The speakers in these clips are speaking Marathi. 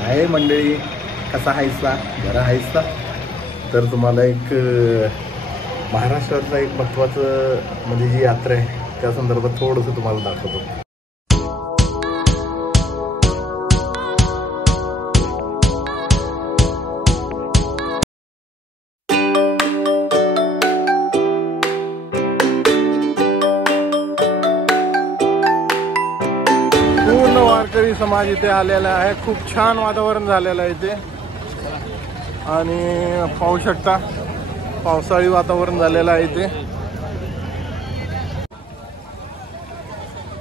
आहे मंडळी, कसा हायसा? बरा हायसा? तर तुम्हाला एक महाराष्ट्रातला एक महत्त्वाचं म्हणजे जी यात्रा आहे त्या संदर्भात थोडंसं तुम्हाला दाखवतो. पूर्ण वारकरी समाज इथे आलेला आहे. खूप छान वातावरण झालेलं आहे इथे आणि पाहू शकता पावसाळी वातावरण झालेलं आहे इथे.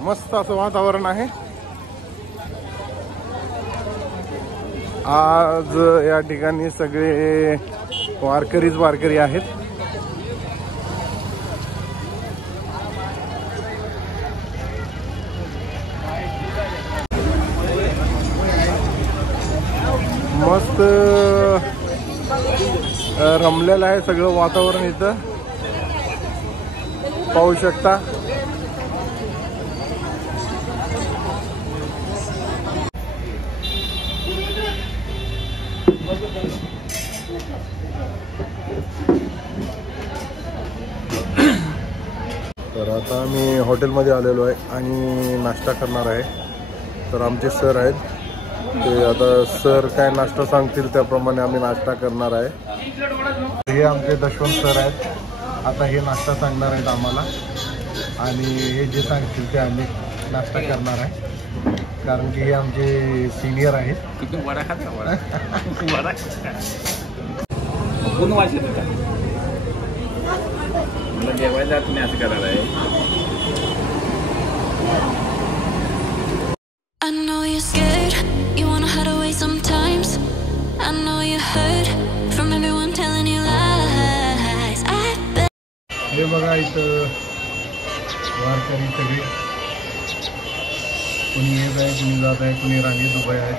मस्त असं वातावरण आहे. आज या ठिकाणी सगळे वारकरी आहेत. मस्त रमलेलं आहे सगळं वातावरण इथं पाहू शकता. तर आता आम्ही हॉटेलमध्ये आलेलो आहे आणि नाश्ता करणार आहे. तर आमचे सर आहेत, ते आता सर काय नाश्ता सांगतील त्याप्रमाणे आम्ही नाश्ता करणार आहे. हे आमचे दशवंत सर आहेत. आता हे नाश्ता सांगणार आहेत आम्हाला आणि हे जे सांगतील ते आम्ही नाश्ता करणार आहे, कारण की हे आमचे सिनियर आहेत. जेवायला तुम्ही असं करायला आहे. I know you're scared, you wanna hide away sometimes. I know you heard from everyone telling you lies. हे बघा इथं वारकरी सगळे कुणी येत आहे, कुणी जात आहे, कुणी रांगेत उभे आहे.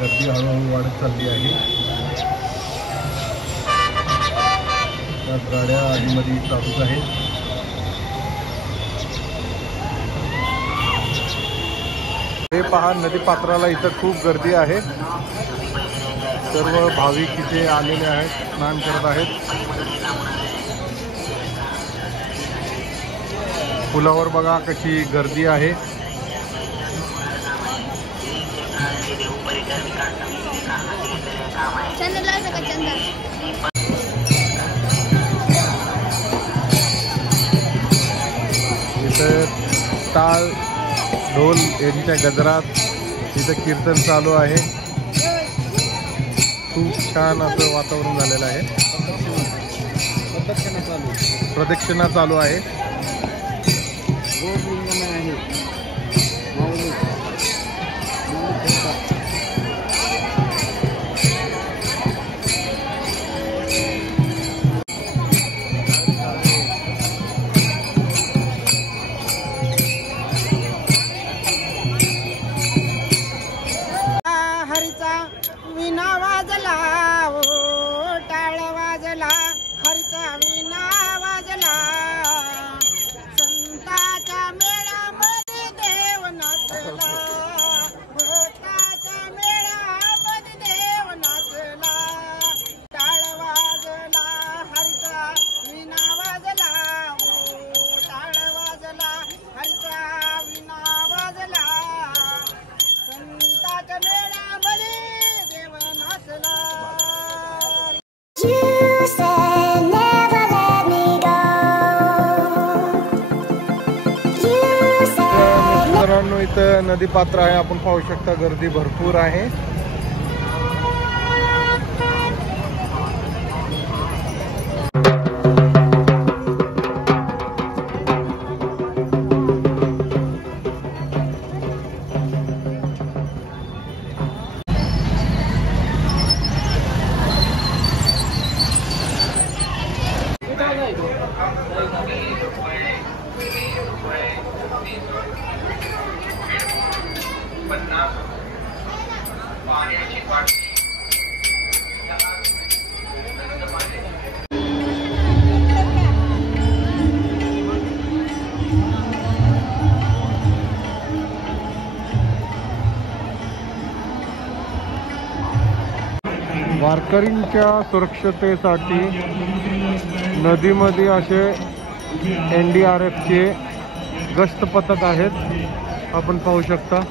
गर्दी हळूहळू वाढत चालली आहे. त्यात गाड्या आधीमध्ये चालूच आहेत. हे पहा, नदीपात्राला इथं खूप गर्दी आहे. सर्व भाविक इथे आलेले आहेत, स्नान करत आहेत. पुलावर बघा कशी गर्दी आहे. इथं टाळ ढोल यांच्या गजरात इथं कीर्तन चालू आहे. खूप छान असं वातावरण झालेलं आहे. प्रदक्षिणा चालू आहे. मित्रांनो, इथं नदीपात्र आहे, आपण पाहू शकता गर्दी भरपूर आहे. वारकरींच्या सुरक्षतेसाठी नदीमध्ये असे NDRFचे गस्त पथक आहेत, आपण पाहू शकता.